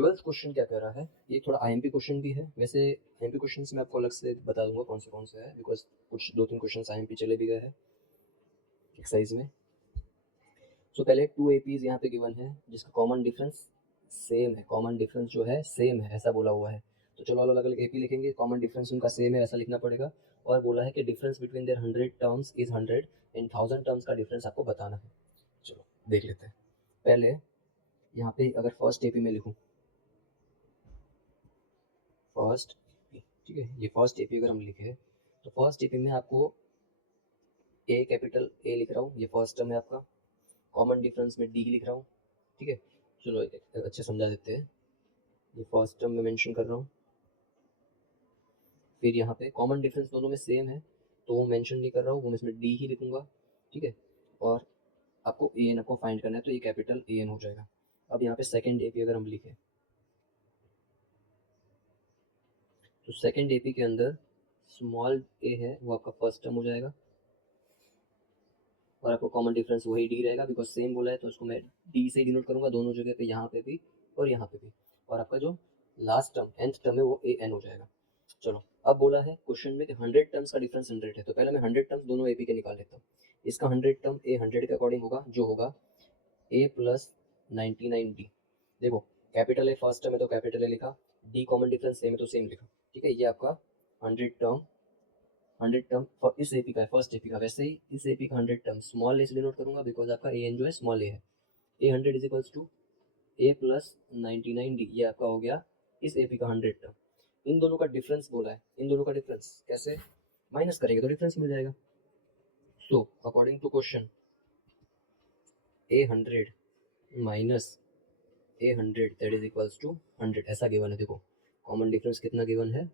Twelfth question क्या कह रहा है, ये थोड़ा आईएमपी क्वेश्चन भी है। वैसे आईएमपी क्वेश्चन मैं आपको अलग से बता दूंगा कौन से है, बिकॉज कुछ 2-3 क्वेश्चन आईएमपी चले भी गए हैं एक्सरसाइज में। सो पहले 2 एपीज यहाँ पे गिवन है जिसका कॉमन डिफरेंस सेम है, कॉमन डिफरेंस जो है सेम है ऐसा बोला हुआ है। तो चलो अलग अलग एपी लिखेंगे, कॉमन डिफरेंस उनका सेम है ऐसा लिखना पड़ेगा। और बोला है कि difference between their 100 terms is 100 and 1000 terms का डिफरेंस आपको बताना है। चलो देख लेते हैं। पहले यहाँ पे अगर फर्स्ट एपी में लिखूँ, फर्स्ट एपी, ठीक है, ये फर्स्ट एपी अगर हम लिखे तो फर्स्ट एपी में आपको ए कैपिटल ए लिख रहा हूँ, ये फर्स्ट टर्म है आपका। कॉमन डिफरेंस में डी लिख रहा हूँ, ठीक है। चलो अच्छे समझा देते हैं, ये फर्स्ट टर्म में मेंशन कर रहा हूँ। फिर यहाँ पे कॉमन डिफरेंस दोनों में सेम है तो वो मेंशन नहीं कर रहा हूँ, वो मैं इसमें डी ही लिखूंगा, ठीक है। और आपको ए एन आपको फाइंड करना है तो ये कैपिटल ए एन हो जाएगा। अब यहाँ पे सेकेंड एपी अगर हम लिखें तो सेकेंड एपी के अंदर स्मॉल ए है वो आपका फर्स्ट टर्म हो जाएगा और आपको कॉमन डिफरेंस वही डी रहेगा बिकॉज सेम बोला है तो उसको मैं डी से डिनोट करूंगा दोनों जगह पे, यहाँ पे भी और यहाँ पे भी। और आपका जो लास्ट टर्म nth टर्म है वो ए एन हो जाएगा। चलो अब बोला है क्वेश्चन में कि 100 टर्म्स का डिफरेंस 100 है, तो पहले मैं 100 टर्म्स दोनों एपी के निकाल लेता हूँ। इसका 100 टर्म ए 100 के अकॉर्डिंग होगा जो होगा ए प्लस 99 डी। देखो कैपिटल ए फर्स्ट टर्म है तो कैपिटल ए लिखा, डी कॉमन डिफरेंस सेम है तो सेम लिखा, ठीक है। ये आपका 100 टर्म इस एपी का है, फर्स्ट एपी का। वैसे ही इस एपी का 100 टर्म स्मॉल ए से डिनोट करूंगा बिकॉज आपका ए एन जो है स्मॉल ए है। A 100 is equals to A plus 99 D, ये आपका हो गया इस एपी का 100 टर्म। इन दोनों का डिफरेंस बोला है, इन दोनों का डिफरेंस कैसे माइनस करेंगे तो डिफरेंस मिल जाएगा। So according to question A 100 minus A 100 that is equals to 100 ऐसा गिवन है। देखो कॉमन डिफरेंस कितना गिवन है,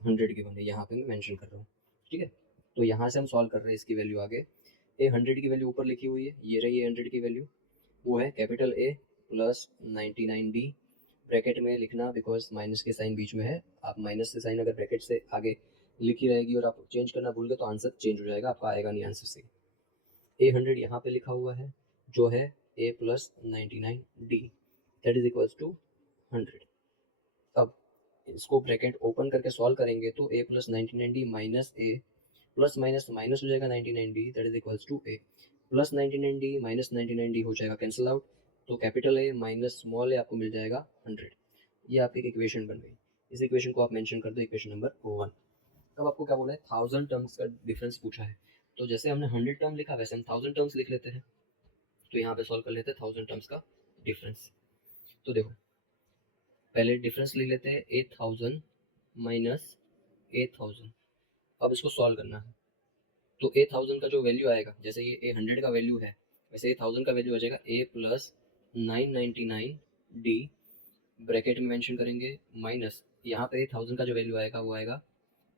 100 गिवन है, यहाँ पे मैं मेंशन कर रहा हूँ, ठीक है। तो यहाँ से हम सॉल्व कर रहे हैं इसकी वैल्यू आगे। ए 100 की वैल्यू ऊपर लिखी हुई है, ये रही ए 100 की वैल्यू, वो है capital A plus 99 D. Bracket में लिखना बिकॉज माइनस के साइन बीच में है, आप माइनस से साइन अगर ब्रैकेट से आगे लिखी रहेगी और आप चेंज करना भूल गए तो आंसर चेंज हो जाएगा, आपका आएगा नहीं आंसर से। ए 100 यहाँ पे लिखा हुआ है जो है A plus 99 D that is equals to 100। अब इसको ब्रैकेट ओपन करके सॉल्व करेंगे तो A plus 99 D minus A plus minus minus हो जाएगा 99 D that is equals to A plus 99 D minus 99 D हो जाएगा कैंसिल आउट, तो capital A minus small A आपको मिल जाएगा 100। ये आपकी एक इक्वेशन बन गई। इस इक्वेशन को आप मेंशन कर दो इक्वेशन नंबर 1। अब आपको क्या बोला है, 1000 टर्म्स का डिफरेंस पूछा है, तो जैसे हमने 100 टर्म लिखा वैसे हम 1000 टर्म्स लिख लेते हैं। तो यहाँ पे सॉल्व कर लेते हैं 1000 टर्म्स का डिफरेंस। तो देखो पहले डिफरेंस लिख लेते हैं 8000 माइनस 8000। अब इसको सॉल्व करना है तो 8000 का जो वैल्यू आएगा, जैसे ये ए 100 का वैल्यू है वैसे 8000 का वैल्यू आ जाएगा ए प्लस 999 डी, ब्रैकेट में मेंशन करेंगे माइनस यहाँ पे 1000 का जो वैल्यू आएगा वो आएगा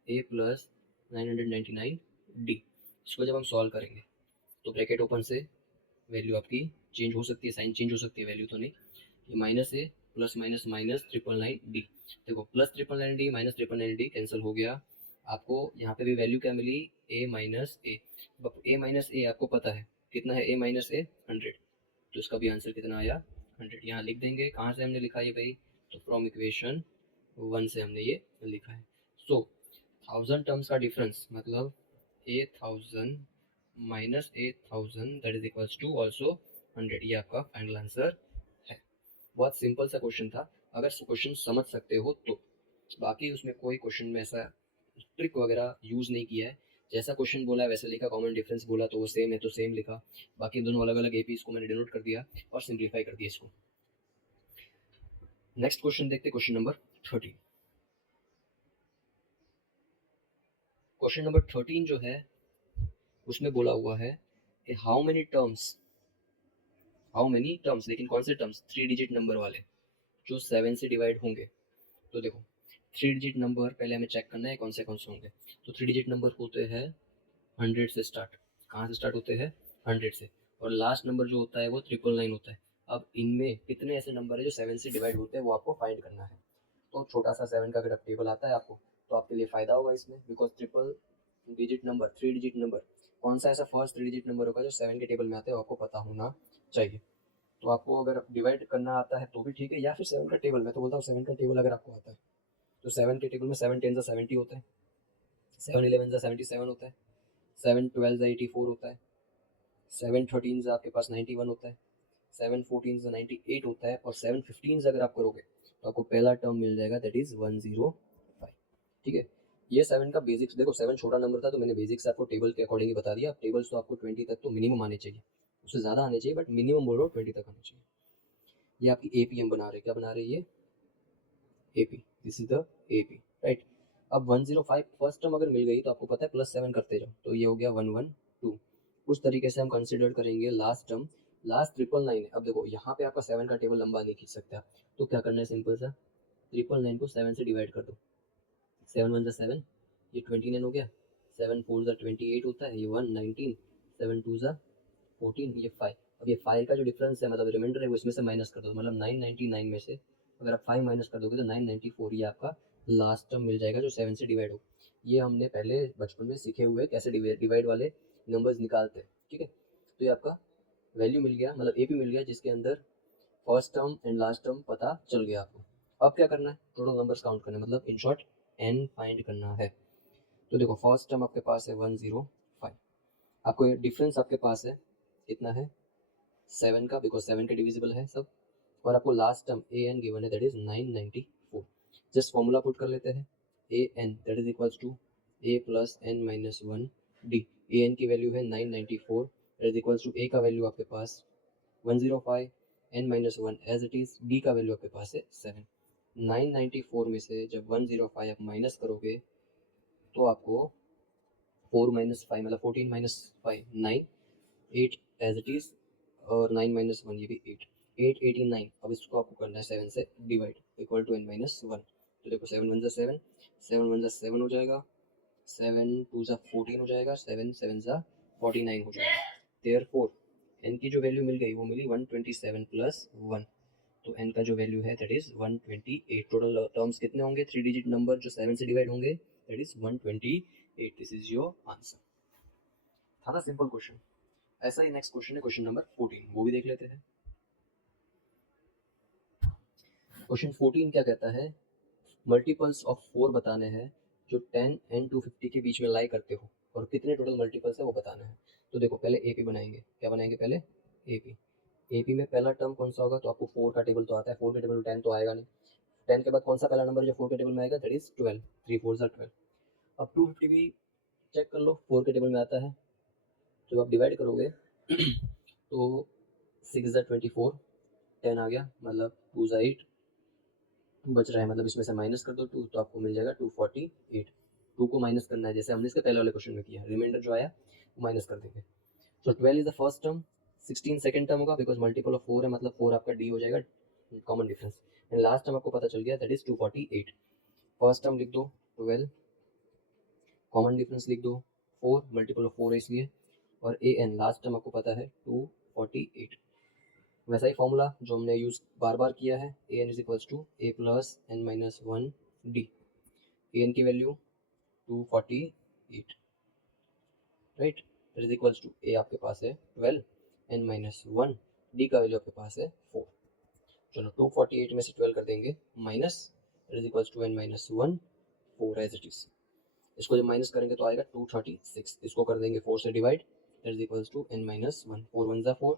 ए प्लस 999 डी। इसको जब हम सॉल्व करेंगे तो ब्रैकेट ओपन से वैल्यू आपकी चेंज हो सकती है, साइन चेंज हो सकती है, वैल्यू तो नहीं। ये minus A plus minus minus 999 D, देखो plus 999 D minus 999 D cancel हो गया। आपको यहाँ पे भी वैल्यू क्या मिली, ए माइनस ए। अब ए माइनस ए आपको पता है कितना है, ए माइनस ए 100, तो इसका भी आंसर कितना आया 100। यहाँ लिख देंगे, कहाँ से हमने लिखा ये भाई, तो फ्रॉम इक्वेशन 1 से हमने ये लिखा है। सो 1000 टर्म्स का डिफरेंस मतलब 8000 minus 8000 that is equals to also 100, ये आपका फाइनल आंसर है। बहुत सिंपल सा क्वेश्चन था, अगर क्वेश्चन समझ सकते हो तो। बाकी उसमें कोई क्वेश्चन में ऐसा ट्रिक वगैरह यूज नहीं किया है, जैसा क्वेश्चन बोला है वैसे लिखा, कॉमन डिफरेंस बोला तो वो सेम है तो सेम लिखा, बाकी दोनों अलग अलग एपीज को मैंने डिनोट कर दिया और सिंप्लीफाई कर दिया इसको। नेक्स्ट क्वेश्चन देखते, क्वेश्चन नंबर 13। क्वेश्चन नंबर 13 जो है उसमें बोला हुआ है कि हाउ मेनी टर्म्स, लेकिन कौन से टर्म्स, 3 डिजिट नंबर वाले जो 7 से डिवाइड होंगे। तो देखो 3 डिजिट नंबर पहले हमें चेक करना है कौन से होंगे। तो 3 डिजिट नंबर होते हैं 100 से स्टार्ट, कहाँ से स्टार्ट होते हैं 100 से, और लास्ट नंबर जो होता है वो 999 होता है। अब इनमें कितने ऐसे नंबर है जो 7 से डिवाइड होते हैं वो आपको फाइंड करना है। तो छोटा सा 7 का अगर टेबल आता है आपको तो आपके लिए फ़ायदा होगा इसमें, because 3 digit number 3 digit number कौन सा ऐसा फर्स्ट 3 डिजिट नंबर होगा जो 7 के टेबल में आता है वो आपको पता होना चाहिए। तो आपको अगर डिवाइड करना आता है तो भी ठीक है, या फिर 7 का टेबल, मैं तो बोलता हूँ 7 का टेबल अगर आपको आता है तो 7 के टेबल में 7 10 70 होता है, 7 11 77 होता है, 7 12 84 होता है, 7 13 आपके पास 91 होता है, 7 14 98 होता है, और 7 15 अगर आप करोगे तो आपको पहला टर्म मिल जाएगा, दैट इज 105। ठीक है, ये 7 का बेसिक्स। देखो 7 छोटा नंबर था तो मैंने बेसिक्स आपको टेबल के अकॉर्डिंग ही बता दिया। अब टेबल्स तो आपको 20 तक तो मिनिमम आने चाहिए, उससे ज़्यादा आने चाहिए, बट मिनिमम बोल रहा हूँ 20 तक आने चाहिए। ये आपकी APM बना रहे, क्या बना रहे ये AP, this is the AP, right. अब 105 फर्स्ट टर्म अगर मिल गई तो आपको पता है +7 करते जाओ, तो ये हो गया 112। उस तरीके से हम कंसिडर करेंगे लास्ट टर्म, लास्ट 999 है। अब देखो यहाँ पे आपका 7 का टेबल लंबा नहीं खींच सकता, तो क्या करना है, सिंपल सा 999 को 7 से डिवाइड कर दो, 7 1 7, ये 29 हो गया, 7 4 28 होता है, ये 119, 7 2 14, ये 5। अब ये 5 का जो डिफरेंस है मतलब रिमाइंडर है वो इसमें से माइनस कर दो, मतलब 999 में से अगर आप 5 माइनस कर दोगे तो 994, ये आपका लास्ट टर्म मिल जाएगा जो 7 से डिवाइड हो। ये हमने पहले बचपन में सीखे हुए कैसे डिवाइड वाले नंबर्स निकालते हैं। ठीक है, तो ये आपका वैल्यू मिल गया, मतलब AP मिल गया, जिसके अंदर first term and last term पता चल गया आपको। अब क्या करना है, टोटल नंबर्स काउंट करना है, मतलब इन शॉर्ट n फाइंड करना है। तो देखो फर्स्ट टर्म आपके पास है 105, आपको डिफरेंस आपके पास है कितना है 7 का, बिकॉज 7 के डिविजिबल है सब, और आपको लास्ट टर्म AN गिवन है, that is 994। Just formula put कर लेते हैं, AN that is equals to A plus n minus 1 D। AN की वैल्यू है 994, that is equals to A का वैल्यू आपके पास 105, n minus 1 as it is, D का वैल्यू आपके पास है 7। 994 में से जब 105 आप माइनस करोगे तो आपको 4 माइनस 5 मतलब 14 माइनस 5 9, 8 एज इट इज, और 9 माइनस 1 ये भी 8, 889। अब इसको आपको करना है 7 से divide, equal to n minus 1। तो देखो 7 1 7, 7 1 7 हो जाएगा, 7 2 14 हो जाएगा, 7 7 49 हो जाएगा। देयरफॉर n की जो वैल्यू मिल गई वो मिली 127 प्लस 1, तो n का जो वैल्यू है दैट इज 128। टोटल टर्म्स कितने होंगे, 3 डिजिट नंबर जो 7 से डिवाइड होंगे, that is 128। This is your answer. था ना सिंपल क्वेश्चन। ऐसा ही नेक्स्ट क्वेश्चन है क्वेश्चन नंबर 14, वो भी देख लेते हैं। क्वेश्चन 14 क्या कहता है, मल्टीपल्स ऑफ 4 बताने हैं जो 10 एंड 250 के बीच में लाई करते हो, और कितने टोटल मल्टीपल्स है वो बताना है। तो देखो पहले AP बनाएंगे, क्या बनाएंगे पहले AP में पहला टर्म कौन सा होगा, तो आपको 4 का टेबल तो आता है, 4 के टेबल में 10 तो आएगा नहीं, 10 के बाद कौन सा पहला नंबर जो 4 के टेबल में आएगा, दैट इज 12, 3 4 12। अब 250 भी चेक कर लो, 4 के टेबल में आता है, जब आप डिवाइड करोगे तो 6 24, 10 आ गया, मतलब 2 8, 2 बच रहा है, मतलब इसमें से माइनस कर दो 2, तो आपको मिल जाएगा 248। 2 को माइनस करना है जैसे हमने इसके पहले वाले क्वेश्चन में किया, रिमाइंडर जो आया वो माइनस कर देंगे। सो 12 is the first term, 16 second term होगा, बिकॉज मल्टीपल ऑफ 4 है, मतलब 4 आपका D हो जाएगा, common difference. And last term आपको पता चल गया, दैट इज 248। फर्स्ट टर्म लिख दो 12, कॉमन डिफरेंस लिख दो 4, मल्टीपल ऑफ 4 है इसलिए, और AN लास्ट टर्म आपको पता है 248। वैसा ही फॉर्मूला जो हमने यूज़ बार बार किया है, AN is equals to A plus n minus 1 D। AN की value 248, right, that is equals to A आपके पास है 12, n माइनस 1, D का वैल्यू आपके पास है 4। चलो 248 में से 12 कर देंगे minus, that is equals to n minus 1, 4 as it is. इसको जब माइनस करेंगे तो आएगा 236, इसको कर देंगे 4 से divide, that is equals to n minus 1, 4 1 4,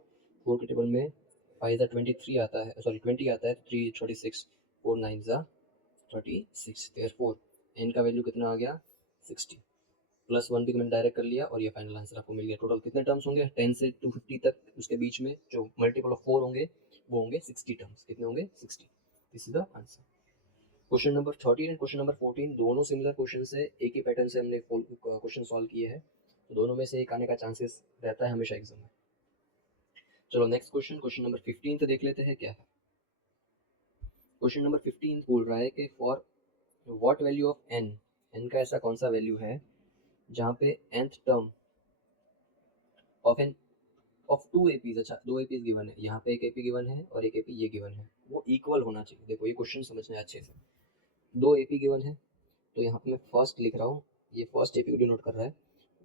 4 के टेबल में 5 23 आता है, सॉरी 20 आता है, 3 36, 4 9 36, देयरफॉर n का वैल्यू कितना आ गया 60, प्लस 1 भी मैंने डायरेक्ट कर लिया, और ये फाइनल आंसर आपको मिल गया। टोटल कितने टर्म्स होंगे 10 से 250 तक, उसके बीच में जो मल्टीपल ऑफ 4 होंगे वो होंगे 60 टर्म्स। कितने होंगे 60, this is the answer. Question number 13 and question number 14 दोनों सिमिलर क्वेश्चन से, एक ही पैटर्न से हमने क्वेश्चन सॉल्व किए हैं, तो दोनों में से एक आने का चांसेस रहता है हमेशा एग्जाम में। चलो नेक्स्ट क्वेश्चन, क्वेश्चन नंबर 15 तो देख लेते हैं क्या है। क्वेश्चन नंबर 15 बोल रहा है कि for what value of n, n का ऐसा कौन सा वैल्यू है जहाँ पे nth term of N of 2 APs, अच्छा 2 APs गिवन है, यहाँ पे एक AP गिवन है और एक AP ये गिवन है, वो इक्वल होना चाहिए। देखो ये क्वेश्चन समझना है अच्छे से, 2 AP गिवन है, तो यहाँ पे मैं फर्स्ट लिख रहा हूँ, ये फर्स्ट AP को डिनोट कर रहा है,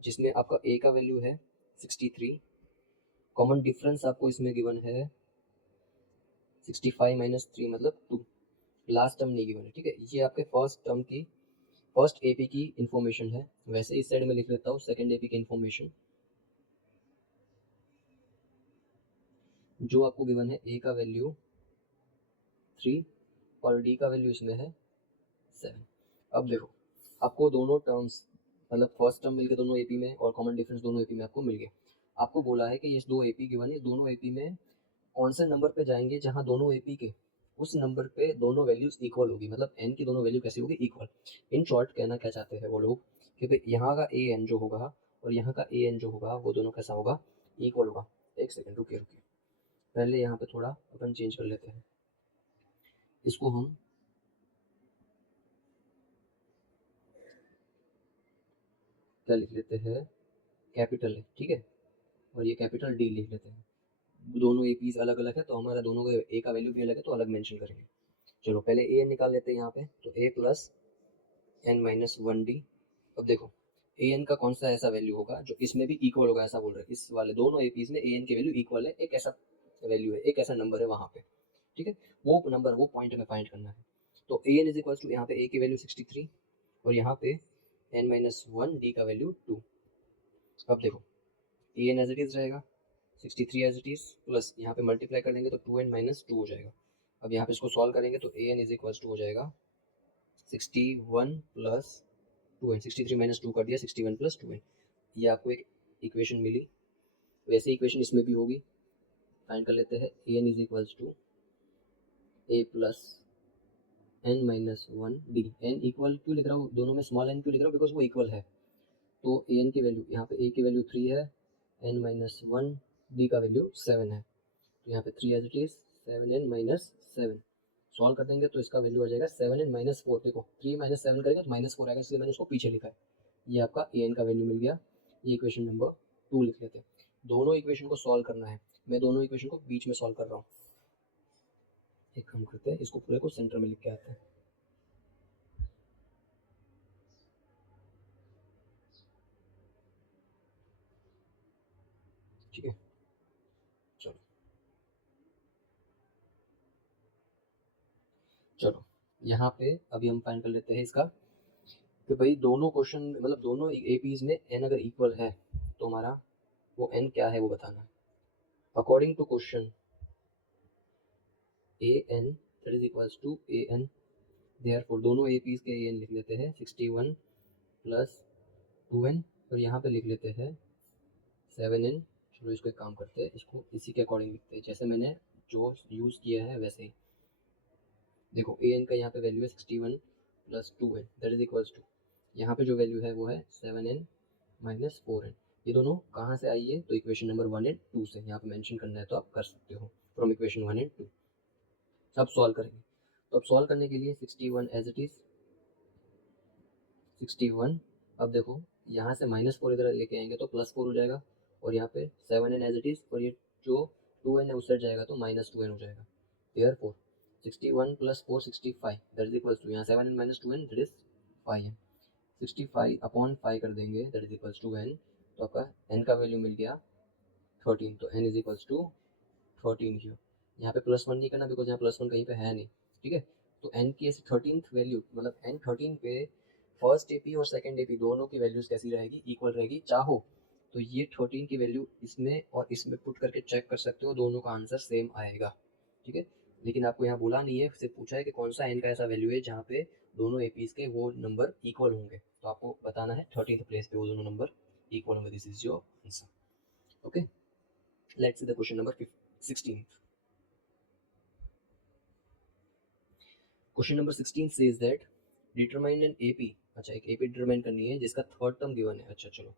जिसमें आपका A का वैल्यू है 63, कॉमन डिफरेंस आपको इसमें गिवन है 65 माइनस 3 मतलब 2, लास्ट टर्म नहीं गिवन है, ठीक है। ये आपके फर्स्ट टर्म की फर्स्ट एपी की इन्फॉर्मेशन है। वैसे इस साइड में लिख लेता हूँ सेकंड एपी की इन्फॉर्मेशन, जो आपको गिवन है ए का वैल्यू 3 और डी का वैल्यू इसमें है 7। अब देखो आपको दोनों टर्म्स मतलब फर्स्ट टर्म मिल के दोनों एपी में और कॉमन डिफरेंस दोनों एपी में आपको मिल गया। आपको बोला है कि ये दो एपी गिवन है, दोनों एपी में कौन से नंबर पे जाएंगे जहां दोनों एपी के उस नंबर पे दोनों वैल्यूज इक्वल होगी, मतलब एन की दोनों वैल्यू कैसी होगी, इक्वल। इन शॉर्ट कहना क्या चाहते हैं वो लोग कि भाई यहाँ का ए एन जो होगा और यहाँ का ए एन जो होगा वो दोनों कैसा होगा, इक्वल होगा। एक सेकेंड रुकिए रुकिए, पहले यहाँ पे थोड़ा अपन चेंज कर लेते हैं, इसको हम क्या लिख लेते हैं, कैपिटल है, ठीक है, और ये कैपिटल डी लिख लेते हैं। दोनों ए पीस अलग अलग है तो हमारा दोनों का ए का वैल्यू भी अलग है तो अलग मेंशन करेंगे। चलो पहले ए एन निकाल लेते हैं यहाँ पे, तो A plus N minus 1 D. अब देखो ए एन का कौन सा ऐसा वैल्यू होगा जो इसमें भी इक्वल होगा, ऐसा बोल रहे हैं इस वाले दोनों ए पीस में ए एन की वैल्यू इक्वल है, एक ऐसा वैल्यू है, एक ऐसा नंबर है वहाँ पे, ठीक है। वो नंबर वो पॉइंट हमें फाइंड करना है। तो ए एन इज इक्वल टू यहाँ पे ए की वैल्यू 63 और यहाँ पे एन माइनस 1 डी का वैल्यू 2। अब देखो A N as it is रहेगा 63 एज इट इज प्लस यहाँ पे मल्टीप्लाई कर देंगे तो 2n माइनस 2 हो जाएगा। अब यहाँ पे इसको सॉल्व करेंगे तो ए एन इज इक्वल टू हो जाएगा 61 प्लस 2n, 63 माइनस 2 कर दिया 61 प्लस 2n, ये आपको एक इक्वेशन मिली। वैसे इक्वेशन इसमें भी होगी, फाइंड कर लेते हैं। A N is equal to A plus N minus 1 D. N equal क्यों लिख रहा हूँ, दोनों में स्मॉल एन क्यों लिख रहा हूँ, बिकॉज वो इक्वल है। तो ए एन की वैल्यू यहाँ पे ए की वैल्यू 3 है, एन माइनस 1 डी का वैल्यू 7 है, तो यहाँ पे 3 as it is 7n minus 7। Solve कर देंगे तो इसका वैल्यू आ जाएगा 7n माइनस 4। देखो 3 माइनस 7 करेंगे तो माइनस 4 आएगा, इसलिए मैंने इसको पीछे लिखा है। ये आपका ए एन का वैल्यू मिल गया। ये इक्वेशन नंबर 2 लिख लेते हैं। दोनों इक्वेशन को सॉल्व करना है, मैं दोनों इक्वेशन को बीच में सॉल्व कर रहा हूँ। एक काम करते हैं, इसको पूरे को सेंटर में लिख के आते हैं, ठीक है। चलो चलो यहाँ पे अभी हम फाइंड कर लेते हैं इसका कि भाई दोनों क्वेश्चन मतलब दोनों ए पीज में एन अगर इक्वल है तो हमारा वो एन क्या है वो बताना है। According to question A N that is equals to A N, therefore दोनों ए पीज के ए एन लिख लेते हैं 61 प्लस 2n और यहाँ पे लिख लेते हैं 7n। चलो इसको एक काम करते हैं, इसको इसी के अकॉर्डिंग लिखते हैं जैसे मैंने जो यूज़ किया है वैसे ही। देखो ए एन का यहाँ पे वैल्यू है 61 plus 2n that is equals to यहाँ पे जो वैल्यू है वो है 7n माइनस 4n। ये दोनों कहाँ से आई है, तो इक्वेशन नंबर 1 एंड 2 से। यहाँ पे मेंशन करना है तो आप कर सकते हो, फ्रॉम इक्वेशन 1 एंड 2। अब सॉल्व करेंगे, तो अब सॉल्व करने के लिए 61 एज इट इज 61। अब देखो यहाँ से माइनस 4 इधर लेके आएंगे तो प्लस 4 हो जाएगा और यहाँ पे 7n एज इट इज और ये जो 2n है उस साइड जाएगा तो माइनस 2n हो जाएगा। Therefore 61 plus 4 65 that is equals to यहाँ 7n minus 2n that is 5n। 65 upon 5 कर देंगे that is equals to n, तो आपका n का वैल्यू मिल गया 13, तो n is equals to 13 here. यहाँ पे प्लस 1 नहीं करना बिकॉज यहाँ प्लस 1 कहीं पे है नहीं, ठीक है। तो n की 13th वैल्यू मतलब n 13 पे फर्स्ट एपी और सेकंड एपी दोनों की वैल्यूज कैसी रहेगी, इक्वल रहेगी। चाहो तो ये 13 की वैल्यू इसमें और इसमें पुट करके चेक कर सकते हो, दोनों का आंसर सेम आएगा, ठीक है। लेकिन आपको यहाँ बोला नहीं है, सिर्फ पूछा है कि कौन सा n का ऐसा वैल्यू है जहाँ पे दोनों एपीज के वो नंबर इक्वल होंगे, तो आपको बताना है 13th प्लेस पे वो दोनों नंबर इक्वल होंगे। This is your answer. Okay, let's see the question number 16। Question number 16 says that determine an AP. अच्छा एक एपी डिटरमाइन करनी है जिसका थर्ड टर्म गिवन है। अच्छा चलो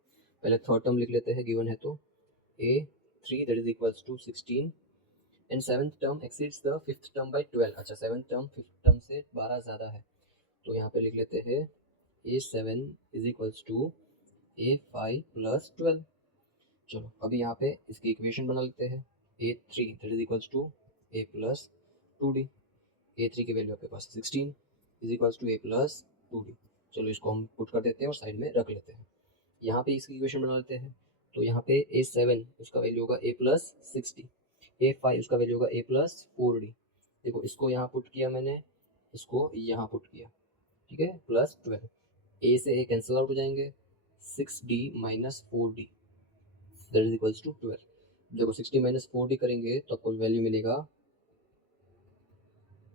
पहले थर्ड टर्म लिख लेते हैं, गिवन है तो a3 that is equals to 16 and seventh term exceeds the fifth term by 12। अच्छा सेवंथ टर्म फिफ्थ टर्म से 12 ज़्यादा है, तो यहाँ पे लिख लेते हैं a7 is equals to a5 plus 12। चलो अभी यहाँ पे इसकी इक्वेशन बना लेते हैं, a3 that is equals to a plus 2d। a3 की वैल्यू आपके पास 16 is equals to a plus 2d। चलो इसको हम पुट कर देते हैं और साइड में रख लेते हैं। यहाँ पे इसकी इक्वेशन बना लेते हैं, तो यहाँ पे a7 उसका वैल्यू होगा a प्लस 60, a5 उसका वैल्यू होगा a प्लस 4d देखो इसको यहाँ पुट किया मैंने, इसको यहाँ पुट किया, ठीक है, प्लस 12, ए से ए कैंसिल आउट हो जाएंगे, 6d minus 4d that is equals to 12। देखो 60 माइनस 4d करेंगे तो आपको वैल्यू मिलेगा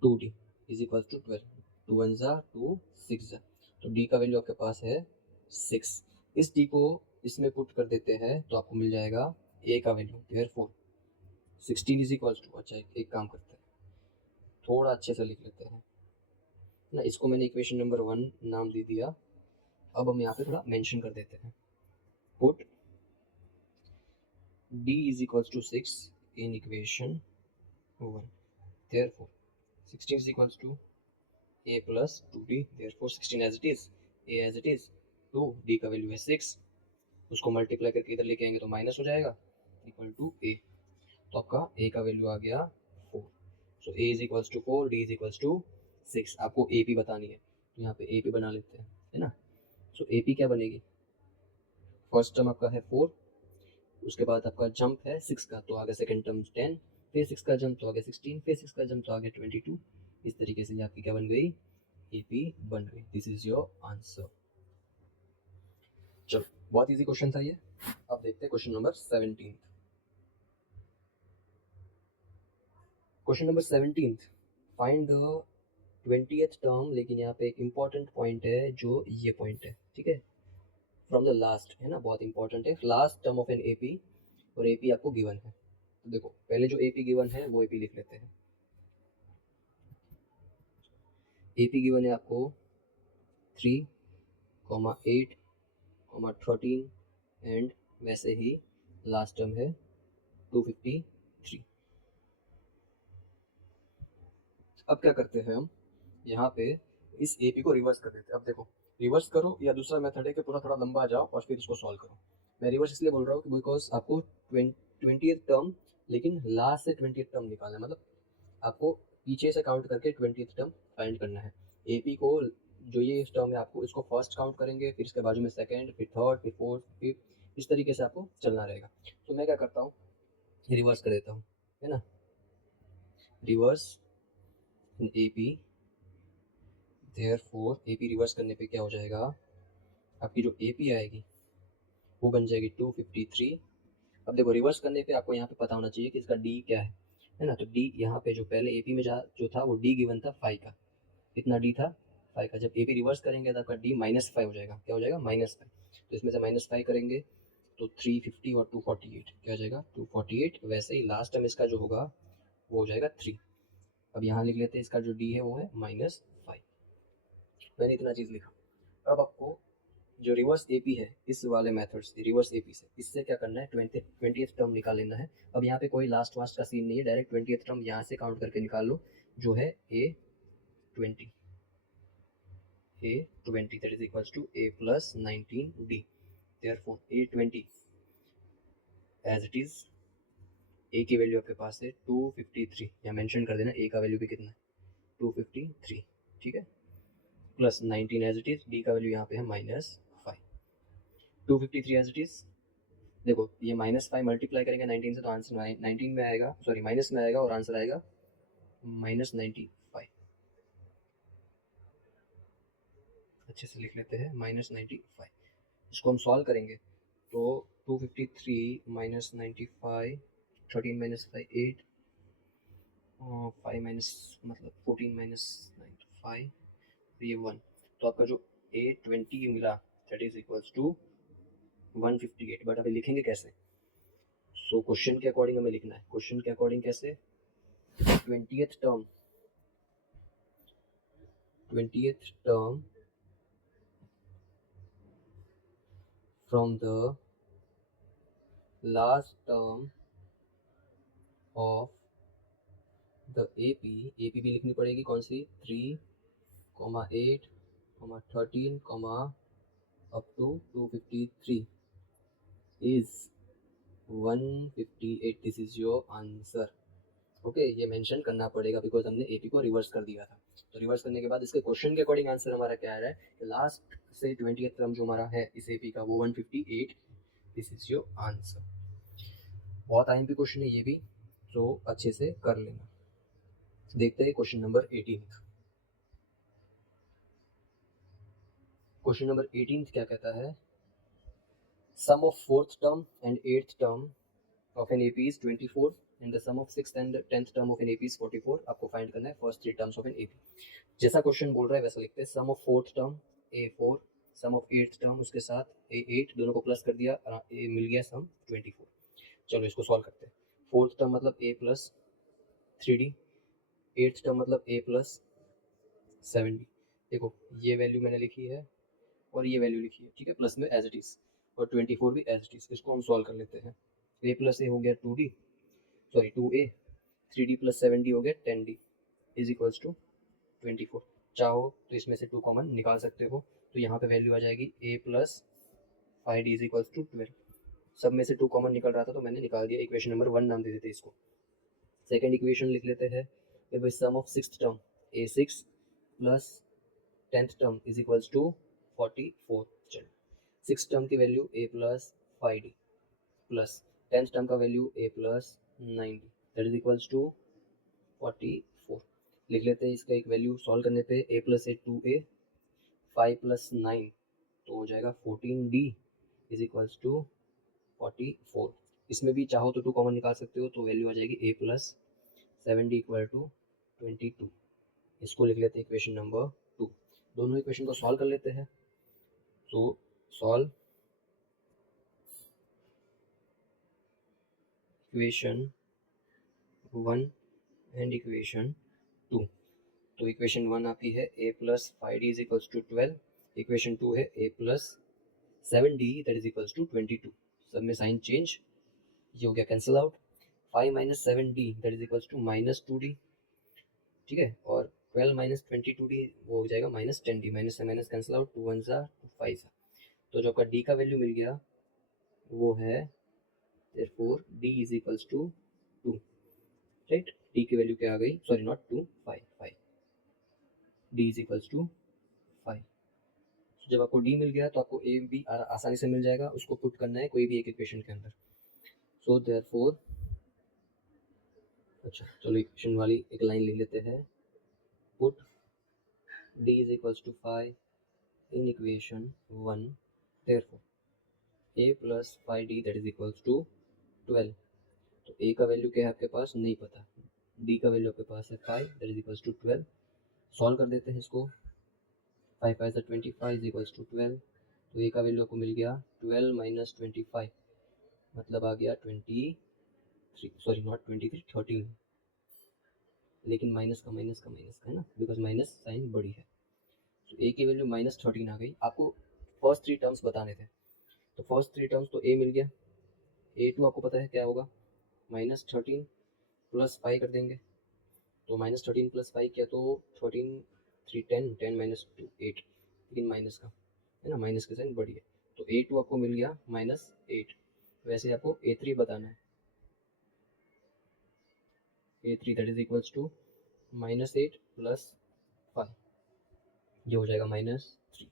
2d इज इक्वल्स टू 12, 2 1 जा 2 6 जा, तो d का वैल्यू आपके पास है 6। इस d को इसमें पुट कर देते हैं तो आपको मिल जाएगा a का value, therefore 16 is equals to, अच्छा एक काम करते हैं, थोड़ा अच्छे से लिख लेते हैं ना, इसको मैंने इक्वेशन नंबर 1 नाम दे दिया। अब हम यहाँ पे थोड़ा मेंशन कर देते हैं, put d is equals to 6 in equation 1, therefore 16 is equals to a plus 2d, therefore 16 as it is, a as it is 2, d का वैल्यू है 6, उसको मल्टीप्लाई करके इधर लेके आएंगे तो माइनस हो जाएगा, इक्वल टू a, तो आपका a का वैल्यू आ गया 4, so a is equals to 4, d is equals to 6। आपको AP बतानी है तो यहाँ पे AP बना लेते हैं, है ना। सो AP क्या बनेगी, फर्स्ट टर्म आपका है 4, उसके बाद आपका जंप है 6 का तो आगे सेकंड टर्म 10, फिर 6 का जंप तो आगे 16, फिर 6 का जंप तो आगे 22। इस तरीके से आपकी क्या बन गई, AP बन गई। This is your answer. चलो बहुत इजी क्वेश्चन था ये। अब देखते हैं question number 17। Question number 17, find the 20th term, लेकिन यहाँ पे एक इम्पॉर्टेंट पॉइंट है जो ये पॉइंट है, ठीक है, फ्रॉम द लास्ट, है ना, बहुत इंपॉर्टेंट है, last term of an AP, और AP आपको गिवन है। तो देखो पहले जो AP गिवन है वो AP लिख लेते हैं। AP गिवन है आपको 3, 8, 13 एंड वैसे ही लास्ट टर्म है 253। अब क्या करते हैं हम, यहाँ पे इस AP को रिवर्स कर देते हैं। अब देखो रिवर्स करो या दूसरा मेथड है कि पूरा थोड़ा लंबा जाओ और फिर इसको सॉल्व करो। मैं रिवर्स इसलिए बोल रहा हूँ कि बिकॉज आपको 20th टर्म लेकिन लास्ट से 20th टर्म निकालना है, मतलब आपको पीछे से काउंट करके 20th टर्म फाइंड करना है। AP को जो ये टर्म है आपको इसको फर्स्ट काउंट करेंगे, फिर इसके बाजू में सेकंड, फिर थर्ड, फिर फोर्थ, फिफ्थ, इस तरीके से आपको चलना रहेगा। तो मैं क्या करता हूँ, रिवर्स कर देता हूँ, है ना, reverse AP, therefore AP reverse करने पे क्या हो जाएगा, आपकी जो AP आएगी वो बन जाएगी 253। अब देखो रिवर्स करने पे आपको यहाँ पे पता होना चाहिए कि इसका D क्या है ना, तो D यहाँ पे जो पहले AP में जो था वो D गिवन था 5 का, कितना D था 5 का, जब AP रिवर्स करेंगे तो आपका D -5 हो जाएगा, क्या हो जाएगा -5, तो इसमें से -5 करेंगे तो 350 और 248 क्या हो जाएगा 248। वैसे ही लास्ट टाइम इसका जो होगा वो हो जाएगा 3। अब यहाँ लिख लेते हैं इसका जो D है वो है -5, मैंने इतना चीज़ लिखा। अब आपको जो रिवर्स AP है इस वाले मेथड से, रिवर्स AP से, इससे क्या करना है, 20th टर्म निकाल लेना है। अब यहाँ पे कोई लास्ट वास्ट का सीन नहीं है, डायरेक्ट 20th टर्म यहाँ से काउंट करके निकाल लो, जो है A20 that is equals to A plus 19D, therefore A20 as it is, A की वैल्यू आपके पास है 253, यहाँ मेंशन कर देना A का वैल्यू भी कितना है 253, ठीक है, plus 19 as it is, D का वैल्यू यहाँ पे है -5, 253 एज इट इज। देखो ये -5 मल्टीप्लाई करेंगे 19 से तो आंसर 19 में आएगा, सॉरी माइनस में आएगा और आंसर आएगा -95। अच्छे से लिख लेते हैं -95। इसको हम सॉल्व करेंगे तो 253 -95, 13 - 5 8, 5 माइनस मतलब 14 - 5, ये 1, तो आपका जो A20 मिला that is equals to 158। But अभी लिखेंगे कैसे, सो क्वेश्चन के अकॉर्डिंग हमें लिखना है। क्वेश्चन के अकॉर्डिंग कैसे, 20th term from the last term of the AP भी लिखनी पड़ेगी, कौन सी 3, 8, 13, up to 253 is 158। This is your answer. Okay, ये मेंशन करना पड़ेगा बिकॉज हमने AP को रिवर्स कर दिया था। तो रिवर्स करने के बाद इसके क्वेश्चन के अकॉर्डिंग आंसर हमारा क्या आ रहा है, लास्ट से 20th टर्म जो हमारा है इस AP का वो 158। This is your answer. बहुत IMP क्वेश्चन है ये भी, तो अच्छे से कर लेना। देखते हैं क्वेश्चन नंबर 18। क्वेश्चन नंबर 18 क्या कहता है, sum of fourth term and eighth term of an AP is 24 and the sum of sixth and 10th term of an AP is 44। आपको फाइंड करना है first 3 terms of an AP. जैसा question बोल रहा है वैसा लिखते हैं, sum of fourth term A4, sum of eighth term उसके साथ A8, दोनों को प्लस कर दिया, मिल गया सम 24। चलो इसको सॉल्व करते हैं। फोर्थ टर्म मतलब A plus 3D, eighth term मतलब A प्लस 7D। देखो ये वैल्यू मैंने लिखी है और ये वैल्यू लिखी है, ठीक है, प्लस में एज इट इज़, और 24 भी एज इट इज़। इसको हम सॉल्व कर लेते हैं। A प्लस ए हो गया 2D, sorry 2A, 3D plus 7D हो गया 10D इज इक्वल्स टू 24। चाहो तो इसमें से 2 कॉमन निकाल सकते हो, तो यहाँ पे वैल्यू आ जाएगी A plus 5D is equals to 12। सब में से 2 कॉमन निकल रहा था तो मैंने निकाल दिया, इक्वेशन नंबर 1 नाम दे देते इसको। सेकेंड इक्वेशन लिख लेते हैं, sum of sixth term A6 plus 10th term is equals to 44। चलो सिक्स टर्म की value A plus 5D plus 10th term का value A plus 9D that is equals to 44। लिख लेते हैं इसका एक वैल्यू सॉल्व करने पे, A plus A 2A, 5 plus 9 तो हो जाएगा 14D इज इक्वल्स टू 44। इसमें भी चाहो तो 2 कॉमन निकाल सकते हो, तो वैल्यू आ जाएगी A plus 7D equal to 22। इसको लिख लेते हैं इक्वेशन नंबर 2। दोनों इक्वेशन को सॉल्व कर लेते हैं। तो सॉल्व इक्वेशन 1 एंड इक्वेशन 2। तो इक्वेशन 1 आपकी है A plus 5D is equals to 12, equation 2 है A plus 7D that is equals to 22। सब में साइन चेंज, ये हो गया cancel out. 5 minus 7D that is equals to minus 2D, ठीक है, और 12 माइनस 22D वो हो जाएगा माइनस 10D, माइनस से माइनस कैंसिल आउट, 2 1 सा 2 5 सा। तो जो आपका D का वैल्यू मिल गया वो है therefore D is equals to 2, right. D की वैल्यू क्या आ गई, sorry not 2, 5, D is equals to 5। जब आपको D मिल गया तो आपको A भी आसानी से मिल जाएगा, उसको पुट करना है कोई भी एक इक्वेशन के अंदर। सो देयरफॉर, अच्छा चलो इक्वेशन वाली एक लाइन लिख लेते हैं, put D is equals to 5 in equation 1, therefore A plus 5D that is equals to 12। तो A का वैल्यू क्या है आपके पास नहीं पता, D का वैल्यू आपके पास है 5 that is equals to 12। Solve कर देते हैं इसको, 5 5 से 25 is equals to 12। तो A का वैल्यू आपको मिल गया 12 माइनस 25, मतलब आ गया 23, सॉरी नॉट 23, 13, लेकिन माइनस का है ना, बिकॉज माइनस साइन बड़ी है। तो A की वैल्यू माइनस 13 आ गई। आपको फर्स्ट 3 टर्म्स बताने थे, तो फर्स्ट 3 टर्म्स तो A मिल गया, A2 आपको पता है क्या होगा, माइनस 13 प्लस 5 कर देंगे, तो माइनस 13 प्लस 5 किया तो 13 3 10, 10 माइनस 2 8, लेकिन माइनस का है ना, माइनस का साइन बड़ी है। तो A2 आपको मिल गया माइनस 8। वैसे आपको A3 बताना है, A3 that is equals to minus 8 plus 5, ये हो जाएगा माइनस 3।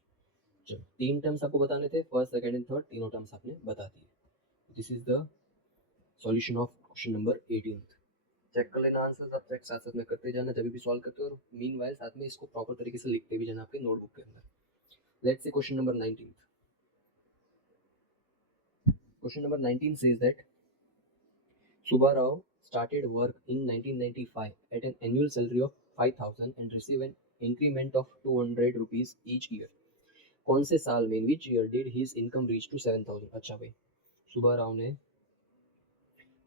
चलो 3 टर्म्स आपको बताने थे, फर्स्ट सेकंड एंड थर्ड तीनों टर्म्स आपने बता दिए। This is the solution of question number 18। Check कर लेना आंसर्स, आप चेक साथ साथ में करते जाना जब भी सॉल्व करते हो, और मीनवाइल साथ में इसको प्रॉपर तरीके से लिखते भी जाना आपके नोटबुक के अंदर। Let's say question number 19। Question number 19 says that Subba Rao started work in 1995 at an annual salary of 5,000 and received an increment of 200 rupees each year. कौन से साल में, in which year did his income reach to 7,000? अच्छा भाई, सुबह राव ने,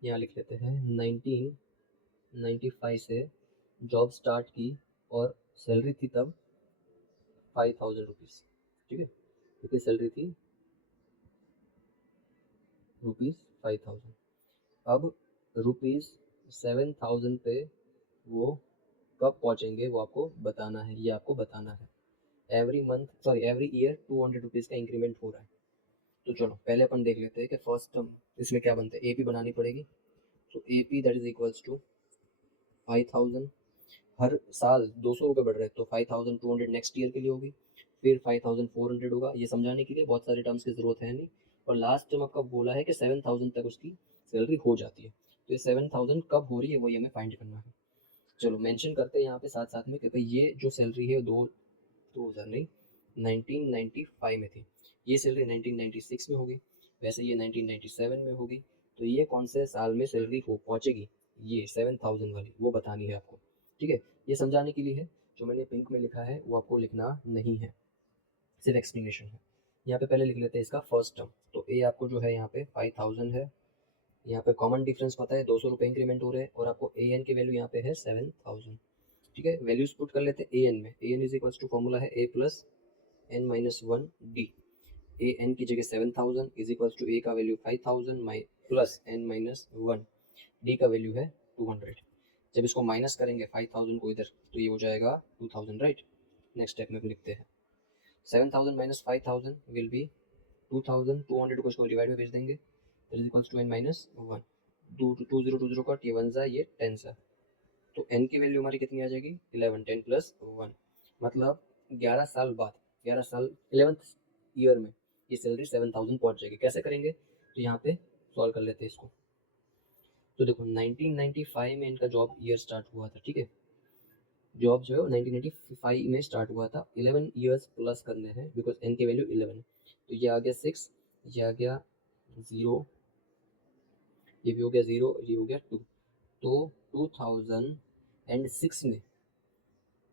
यहाँ लिख लेते हैं 1995 से जॉब स्टार्ट की और सैलरी थी तब 5,000 रुपीज़, ठीक है, कितनी सैलरी थी, रुपीज़ 5,000। अब रुपीज़ 7,000 पे वो कब पहुँचेंगे वो आपको बताना है, ये आपको बताना है। Every month, sorry every year 200 rupees का इंक्रीमेंट हो रहा है। तो चलो पहले अपन देख लेते हैं कि फर्स्ट टर्म इसमें क्या बनता है, AP बनानी पड़ेगी। तो AP that is equals to 5,000, हर साल 200 रुपये बढ़ रहे हैं, तो 5,200 नेक्स्ट ईयर के लिए होगी, फिर 5,400 होगा। ये समझाने के लिए बहुत सारे टर्म्स की ज़रूरत है नहीं, और लास्ट टर्म आपका बोला है कि 7,000 तक उसकी सैलरी हो जाती है। तो ये 7,000 कब हो रही है वही हमें फाइंड करना है। चलो मेंशन करते हैं यहाँ पे साथ साथ में कि भाई ये जो सैलरी है 2000 नहीं 1995 में थी, ये सैलरी 1996 में होगी, वैसे ये 1997 में होगी, तो ये कौन से साल में सैलरी हो पहुँचेगी, ये 7000 वाली वो बतानी है आपको। ठीक है, ये समझाने के लिए है, जो मैंने पिंक में लिखा है वो आपको लिखना नहीं है, सिर्फ एक्सप्लेनेशन है। यहाँ पे पहले लिख लेते हैं इसका फर्स्ट टर्म, तो ए आपको जो है यहाँ पे 5000 है, यहाँ पे कॉमन डिफरेंस पता है 200 रुपये इंक्रीमेंट हो रहे हैं, और आपको ए एन की वैल्यू यहाँ पे है 7000। ठीक है, वैल्यूज पुट कर लेते हैं ए एन में, A N is equals to formula है A plus N minus one D, A N की जगह 7000 इज इक्वल्स टू ए का value 5000 plus N minus one, D का वैल्यू है 200। जब इसको माइनस करेंगे 5000 को इधर, तो ये हो जाएगा 2000, राइट। नेक्स्ट स्टेप में लिखते हैं 7000 माइनस 5000 विल बी 2000, 200 को इसको डिवाइड में भेज देंगे, is equals to N minus one, 2 0 cut, ये 1 सा ये 10 सा, तो n की वैल्यू हमारी कितनी आ जाएगी 11, 10 प्लस 1, मतलब 11 साल बाद, 11 साल 11th ईयर में ये सैलरी 7000 पहुंच जाएगी। कैसे करेंगे, तो यहाँ पे सॉल्व कर लेते हैं इसको। तो देखो 1995 में इनका जॉब ईयर स्टार्ट हुआ था, ठीक है, जॉब जो है 1995 में स्टार्ट हुआ था, 11 ईयर्स प्लस करने हैं बिकॉज n की वैल्यू 11 है, तो ये आ गया 6, ये आ गया 0, ये भी हो गया 0, ये हो गया 2, तो 2006 में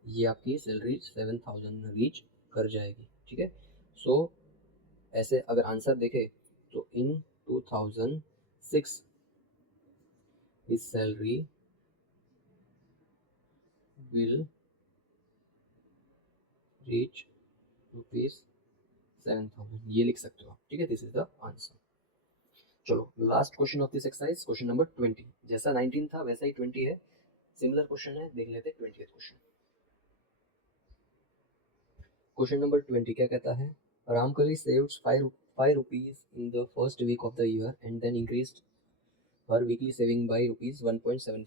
ये आपकी सैलरी 7000 रीच कर जाएगी। ठीक है, सो ऐसे अगर आंसर देखें तो इन 2006 his salary will reach ₹7000, ये लिख सकते हो आप। ठीक है, दिस इज द आंसर। चलो last question of this exercise, question number 20, जैसा 19 था वैसा ही 20 है, सिमिलर क्वेश्चन है, देख लेते हैं 20th क्वेश्चन। क्वेश्चन नंबर 20 क्या कहता है, Ramkali saved 5 rupees in the first week of the year and then increased her weekly saving by rupees 1.75.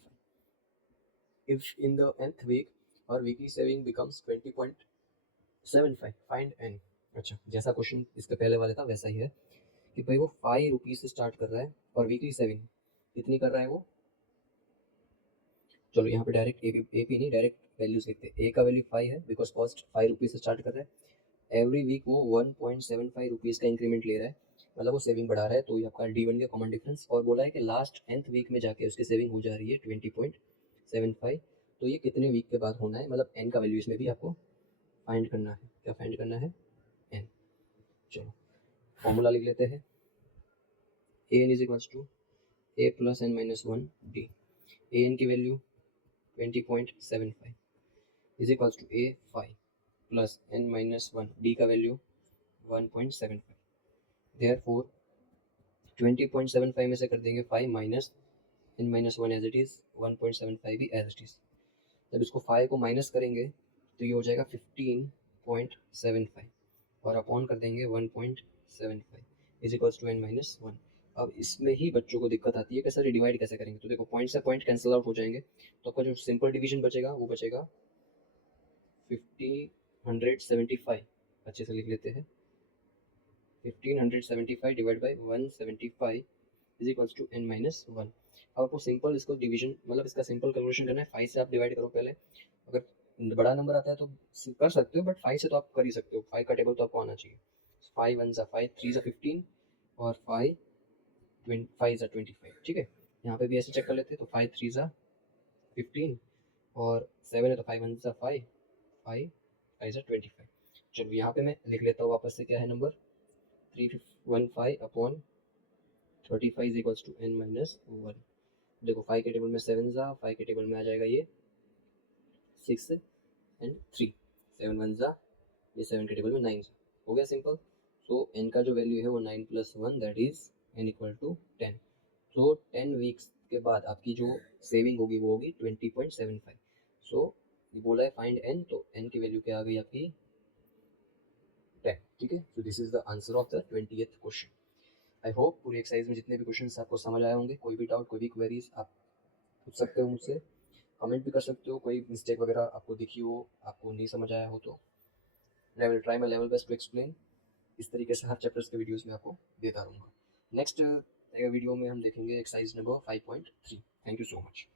If in the nth week her weekly saving becomes 20.75, find n। अच्छा, जैसा question इसके पहले वाले था वैसा ही है कि भाई वो 5 रुपीज से स्टार्ट कर रहा है और वीकली सेविंग कितनी कर रहा है वो। चलो यहाँ पे डायरेक्ट ए पी नहीं, डायरेक्ट वैल्यूज लिखते हैं। ए का वैल्यू 5 है बिकॉज फर्स्ट 5 रुपीज से स्टार्ट कर रहा है, एवरी वीक वो 1.75 रुपीज़ का इंक्रीमेंट ले रहा है, मतलब वो सेविंग बढ़ा रहा है, तो ये आपका डी बन गया कॉमन डिफरेंस। और बोला है कि लास्ट nth वीक में जाके उसकी सेविंग हो जा रही है 20.75, तो ये कितने वीक के बाद होना है, मतलब एन का वैल्यू इसमें भी आपको फाइंड करना है। क्या फाइंड करना है, एन। चलो फॉर्मूला लिख लेते हैं, A N is equals to A plus N minus one D, A N की value 20.75 is equals to A 5 plus N minus one, D का वैल्यू 1.75, देयरफॉर 20.75 में से कर देंगे 5 minus N minus one as it is, 1.75 भी as it is. जब इसको 5 को माइनस करेंगे तो ये हो जाएगा 15.75 और अपॉन कर देंगे 1.75 is equals to N minus one. अब इसमें ही बच्चों को दिक्कत आती है कि सर डिवाइड कैसे करेंगे, तो देखो पॉइंट से पॉइंट कैंसिल आउट हो जाएंगे, तो आपका जो सिंपल डिवीजन बचेगा वो बचेगा 1575, अच्छे से लिख लेते हैं, 1575 divide by 175 is equals to N minus one. अब आपको सिंपल इसको डिवीजन मतलब इसका सिंपल कैलकुलेशन करना है, 5 से आप डिवाइड करो पहले, अगर बड़ा नंबर आता है तो कर सकते हो, बट 5 से तो आप कर ही सकते हो, 5 का टेबल तो आपको आना चाहिए। 5 1 सा 5, 3 सा 15 और 5 सा 25। ठीक है, यहाँ पे भी ऐसे चेक कर लेते हैं, तो 5 3 सा 15 और 7 है तो 5 1 सा 5, 5 5 सा 25। चलो यहाँ पे मैं लिख लेता हूँ वापस से, क्या है number 315 upon 35 is equals to N minus one. देखो 5 के टेबल में 7 सा, 5 के टेबल में आ जाएगा ये 6 एंड 3, 7 1 सा, ये 7 के टेबल में 9 सा, हो गया सिंपल। सो एन का जो वैल्यू है वो 9 plus 1 that is N equal to 10। So 10 weeks के बाद आपकी जो सेविंग होगी वो होगी 20.75। सो ये बोला है फाइंड एन, तो एन की वैल्यू क्या आ गई आपकी 10। ठीक है, so this is the answer of the 20th question. I hope पूरी एक्सरसाइज में जितने भी क्वेश्चन आपको समझ आए होंगे। कोई भी डाउट, कोई भी क्वेरीज आप पूछ सकते हो मुझसे, कमेंट भी कर सकते हो, कोई मिस्टेक वगैरह आपको दिखी हो, आपको नहीं समझ आया हो, तो I will try my level best to explain. इस तरीके से हर चैप्टर्स के वीडियोज़ में आपको देता रहूँगा। नेक्स्ट वीडियो में हम देखेंगे exercise number 5.3। Thank you so much.